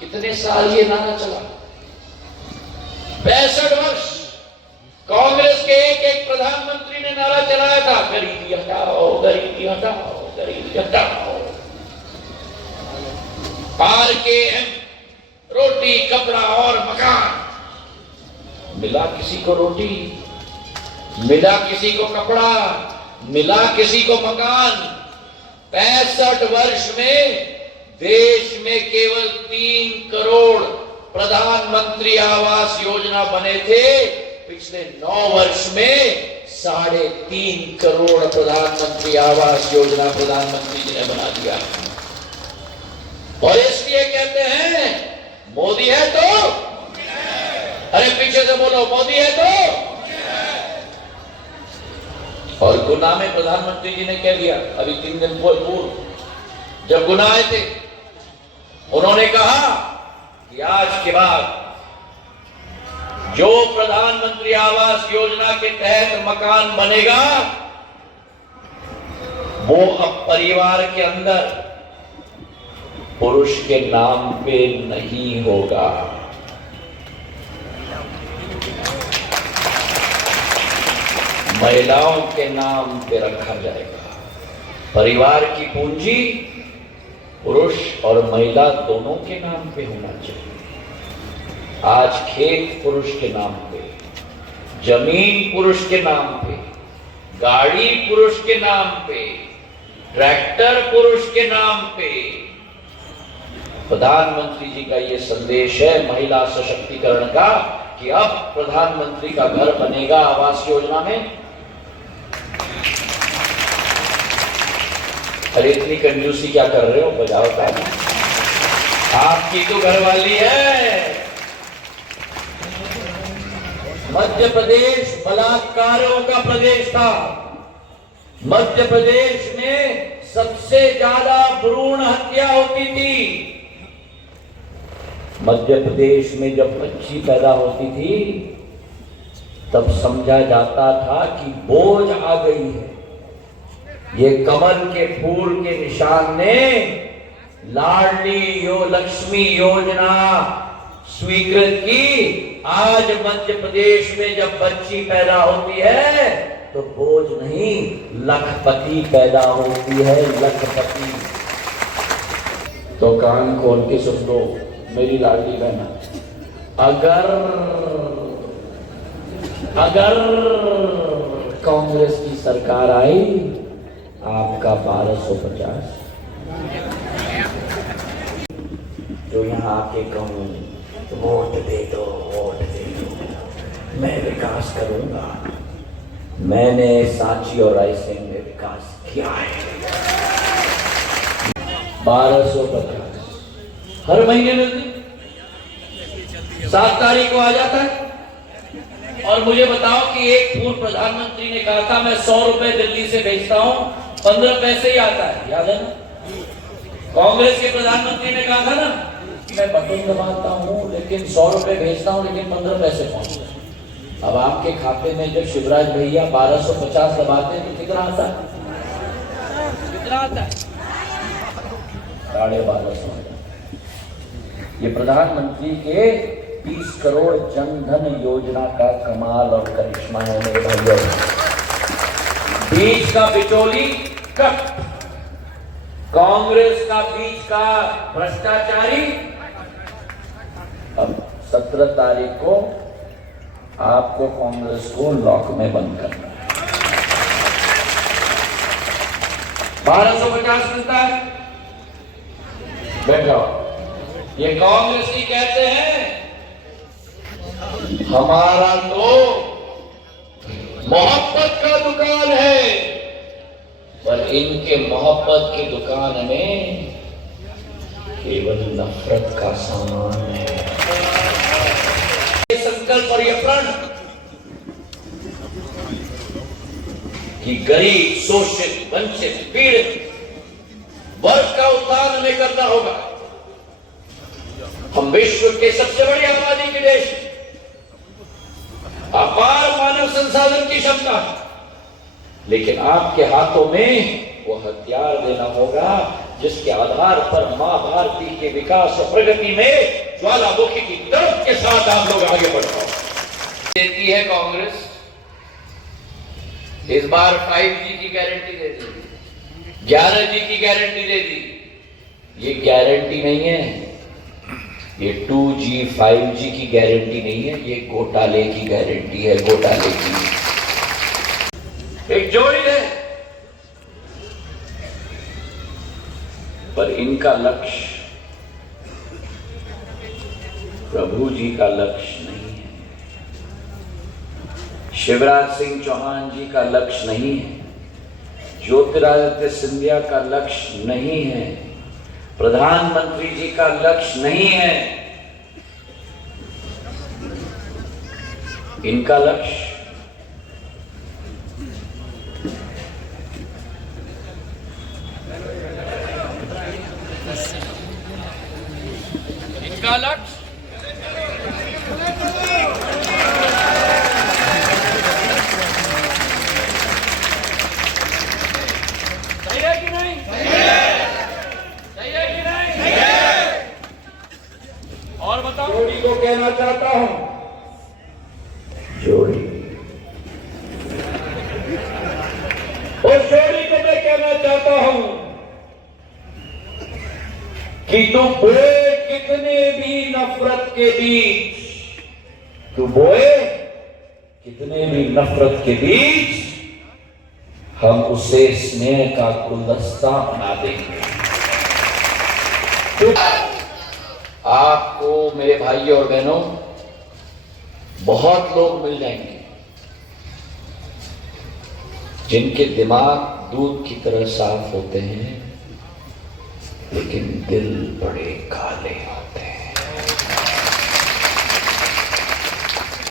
कितने साल ये नारा चला? 65 वर्ष कांग्रेस के एक एक प्रधानमंत्री ने नारा चलाया था, गरीबी हटाओ, गरीबी हटाओ, गरीबी हटाओ। RKM, रोटी कपड़ा और मकान। मिला किसी को रोटी, मिला किसी को कपड़ा, मिला किसी को मकान। 65 वर्ष में देश में केवल 3 करोड़ प्रधानमंत्री आवास योजना बने थे। पिछले 9 वर्ष में 3.5 करोड़ प्रधानमंत्री आवास योजना प्रधानमंत्री जी ने बना दिया। और इसलिए कहते हैं मोदी है तो, अरे पीछे से बोलो, मोदी है तो। और गुना में प्रधानमंत्री जी ने क्या दिया? अभी 3 दिन पूर्व जब गुना आए थे, उन्होंने कहा कि आज के बाद जो प्रधानमंत्री आवास योजना के तहत मकान बनेगा वो अब परिवार के अंदर पुरुष के नाम पे नहीं होगा, महिलाओं के नाम पे रखा जाएगा। परिवार की पूंजी पुरुष और महिला दोनों के नाम पे होना चाहिए। आज खेत पुरुष के नाम पे, जमीन पुरुष के नाम पे, गाड़ी पुरुष के नाम पे, ट्रैक्टर पुरुष के नाम पे। प्रधानमंत्री जी का ये संदेश है महिला सशक्तिकरण का कि अब प्रधानमंत्री का घर बनेगा आवास योजना में। अरे इतनी कंजूसी क्या कर रहे हो? बजाओ ताली। आपकी तो घरवाली है। मध्य प्रदेश बलात्कारों का प्रदेश था। मध्य प्रदेश में सबसे ज्यादा भ्रूण हत्या होती थी। मध्य प्रदेश में जब बच्ची पैदा होती थी तब समझा जाता था कि बोझ आ गई है। ये कमल के फूल के निशान ने लाडली लक्ष्मी योजना स्वीकृत की। आज मध्य प्रदेश में जब बच्ची पैदा होती है तो बोझ नहीं, लखपति पैदा होती है, लखपति। तो कान खोल के सुन लो मेरी लाडली बहना, अगर कांग्रेस की सरकार आई आपका 1250 तो यहाँ आके कहूँ वोट दे दो, वोट दे दो, मैं विकास करूंगा। मैंने सांची और रायसेन में विकास किया है। 1250 हर महीने मिलती, 7 तारीख को आ जाता है। और मुझे बताओ कि एक पूर्व प्रधानमंत्री ने कहा था मैं 100 रुपए दिल्ली से भेजता हूं, 15 पैसे ही आता है, याद है ना? कांग्रेस के प्रधानमंत्री ने कहा था ना, मैं बटन दबाता हूं लेकिन 100 रुपए भेजता हूं लेकिन 15 पैसे पहुंचते हैं। अब आपके खाते में जब शिवराज भैया 1250 दबाते हैं तो कितना आता है? कितना आता है? 1250। ये प्रधानमंत्री के 30 करोड़ जनधन योजना का कमाल और करिश्मा है मेरे भाइयों। बीच का बिचौली कट, कांग्रेस का बीच का भ्रष्टाचारी। अब 17 तारीख को आपको कांग्रेस को लॉक में बंद करना है। 1250 मिलता है, बैठो। ये कांग्रेस ही कहते हैं हमारा तो मोहब्बत का दुकान है, पर इनके मोहब्बत की दुकान में केवल नफरत का सामान है। संकल्प और यह प्रण कि गरीब, शोषित, वंचित, पीड़ित वर्ग का उत्थान हमें करना होगा। हम विश्व के सबसे बड़ी आबादी के देश, अपार मानव संसाधन की क्षमता, लेकिन आपके हाथों में वो हथियार देना होगा जिसके आधार पर मां भारती के विकास और प्रगति में ज्वालामुखी की तरफ के साथ आप लोग आगे बढ़ पाओ। देती है कांग्रेस, इस बार 5G की गारंटी दे दी, 11G की गारंटी दे दी। ये गारंटी नहीं है, ये 2G 5G की गारंटी नहीं है, ये घोटाले की गारंटी है, घोटाले की। एक जोड़ी है, पर इनका लक्ष्य प्रभु जी का लक्ष्य नहीं है, शिवराज सिंह चौहान जी का लक्ष्य नहीं है, ज्योतिरादित्य सिंधिया का लक्ष्य नहीं है, प्रधानमंत्री जी का लक्ष्य नहीं है। इनका लक्ष्य सही है कि नहीं? सही है कि नहीं? और बताओ। जोड़ी को कहना चाहता हूं, जोड़ी, उस जोड़ी को मैं कहना चाहता हूं कि तू बोए कितने भी नफरत के बीच, तू बोए कितने भी नफरत के बीच, हम उसे स्नेह का गुलदस्ता बना देंगे। आपको मेरे भाई और बहनों बहुत लोग मिल जाएंगे जिनके दिमाग दूध की तरह साफ होते हैं, लेकिन दिल बड़े काले होते हैं।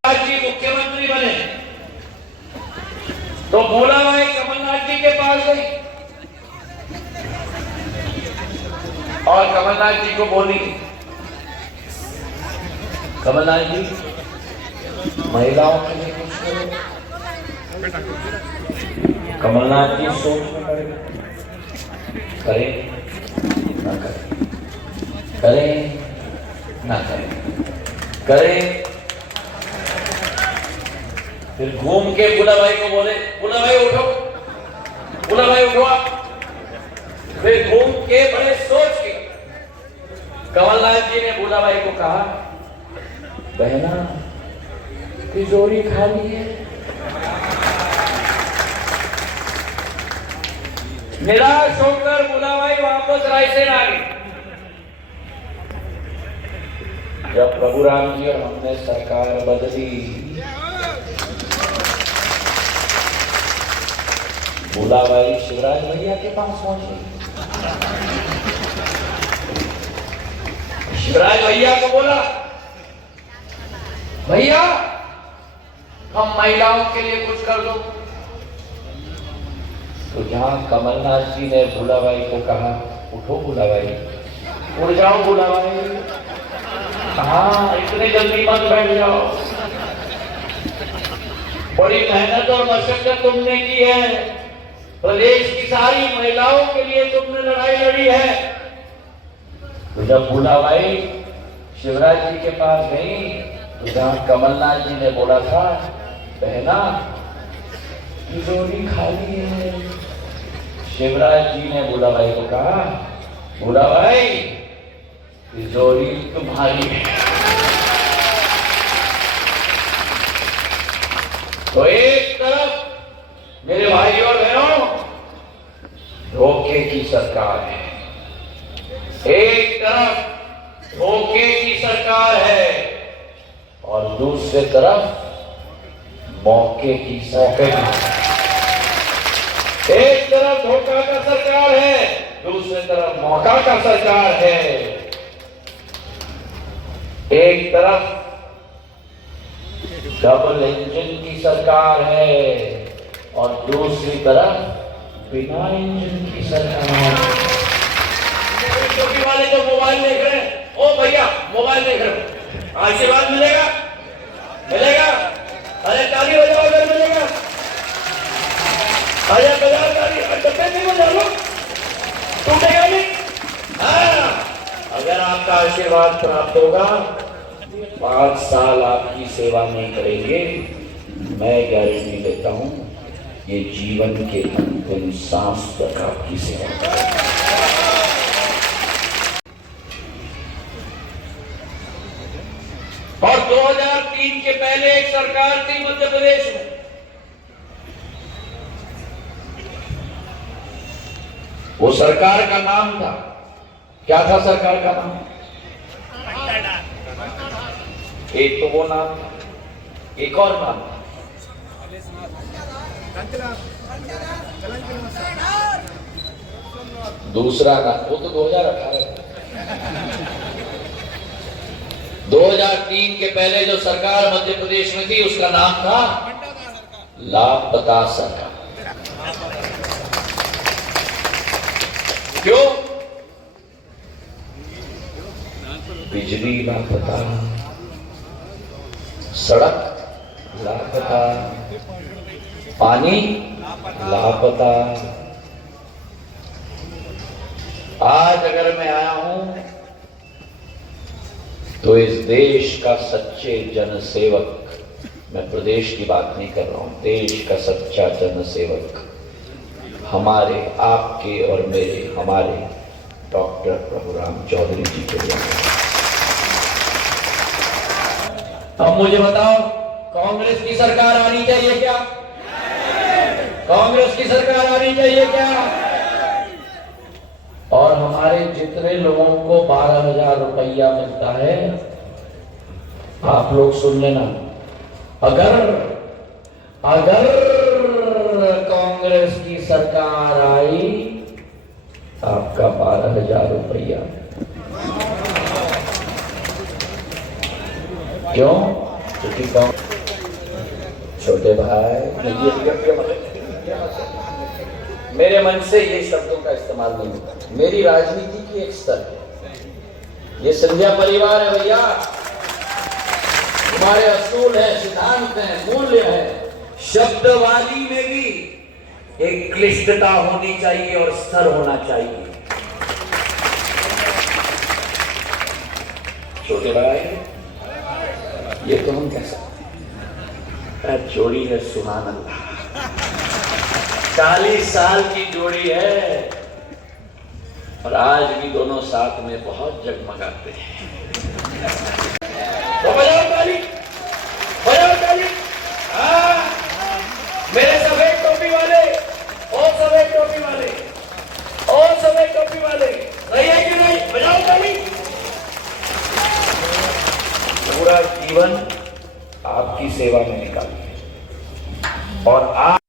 आज जी मुख्यमंत्री बने तो बोला भाई कमलनाथ जी के पास गई और कमलनाथ जी को बोली, कमलनाथ जी महिलाओं के लिए कुछ करो। कमलनाथ जी सोच में पड़े, करें ना करें, करें ना करें, करें। फिर घूम के बुला भाई को बोले, बुला भाई उठो, बुला भाई उठो आप। फिर घूम के बड़े सोच के कमलनाथ जी ने बुला भाई को कहा, बहना तिजोरी खाली है। निराश होकर बुला भाई वापस रायसेन आ गई। जब प्रभु राम जी और हमने सरकार बदली, बुला भाई शिवराज भैया के पास पहुंची। शिवराज भैया को बोला, भैया हम महिलाओं के लिए कुछ कर दो। तो जहां कमलनाथ जी ने भोला भाई को कहा, उठो भोला भाई, उड़ जाओ भोला भाई, हाँ इतने जल्दी मत बैठ जाओ, बड़ी मेहनत और मशक्कत तुमने की है, प्रदेश की सारी महिलाओं के लिए तुमने लड़ाई लड़ी है। तो जब भोला भाई शिवराज जी के पास गई तो जहां कमलनाथ जी ने बोला था, बहना तिजोरी खाली है, शिवराज जी ने भोला भाई को कहा, भोला भाई तिजोरी तुम्हारी है। तो एक तरफ मेरे भाई और बहनों धोखे की सरकार है, एक तरफ धोखे की सरकार है और दूसरे तरफ मौके की सरकार। एक तरफ धोखा का सरकार है, दूसरी तरफ मौका का सरकार है। एक तरफ डबल इंजन की सरकार है और दूसरी तरफ बिना इंजन की सरकार है। वाले जो मोबाइल देख रहे हैं, ओ भैया मोबाइल देख रहे हो, आशीर्वाद मिलेगा, मिलेगा, अरे ताली बजाओ अगर मिलेगा, अरे बजाओ ताली, डब्बे नहीं बजा लो, टूटेगा नहीं। आपका आशीर्वाद प्राप्त होगा। 5 साल आपकी सेवा नहीं करेंगे, मैं गारंटी देता हूं, ये जीवन के अंतिम सांस तक आपकी सेवा करेंगे। और 2003 के पहले एक सरकार थी मध्य प्रदेश में, वो सरकार का नाम था, क्या था सरकार का नाम? एक तो वो नाम था, एक और नाम था, दूसरा नाम, वो तो 2018 2003 के पहले जो सरकार मध्य प्रदेश में थी उसका नाम था लापता सरकार। क्यों? बिजली लापता, सड़क लापता, पानी लापता। आज अगर मैं आया हूं तो इस देश का सच्चे जनसेवक, मैं प्रदेश की बात नहीं कर रहा हूं, देश का सच्चा जनसेवक हमारे, आपके और मेरे, हमारे डॉक्टर प्रभुराम चौधरी जी के लिए। अब मुझे बताओ, कांग्रेस की सरकार आनी चाहिए क्या? कांग्रेस की सरकार आनी चाहिए क्या? और हमारे जितने लोगों को 12,000 रुपया मिलता है, आप लोग सुन लेना, अगर कांग्रेस की सरकार आई, आपका 12,000 रुपया। क्यों? क्योंकि छोटे भाई, मेरे मन से ये शब्दों का इस्तेमाल नहीं होता। मेरी राजनीति की एक स्तर है, ये संध्या परिवार है भैया, हमारे असूल है, सिद्धांत है, मूल्य है। शब्दवादी में भी एक क्लिष्टता होनी चाहिए और स्तर होना चाहिए। छोटे भाई, ये तो हम कह सकते, जोड़ी है सुभान अल्लाह, 40 साल की जोड़ी है और आज भी दोनों साथ में बहुत जगमगाते हैं। तो बजाओ ताली, बजाओ ताली। हाँ, मेरे सफेद टोपी वाले, और सफेद टोपी वाले, और सफेद टोपी वाले, सही है कि नहीं? बजाओ ताली। पूरा जीवन आपकी सेवा में निकालिए और आप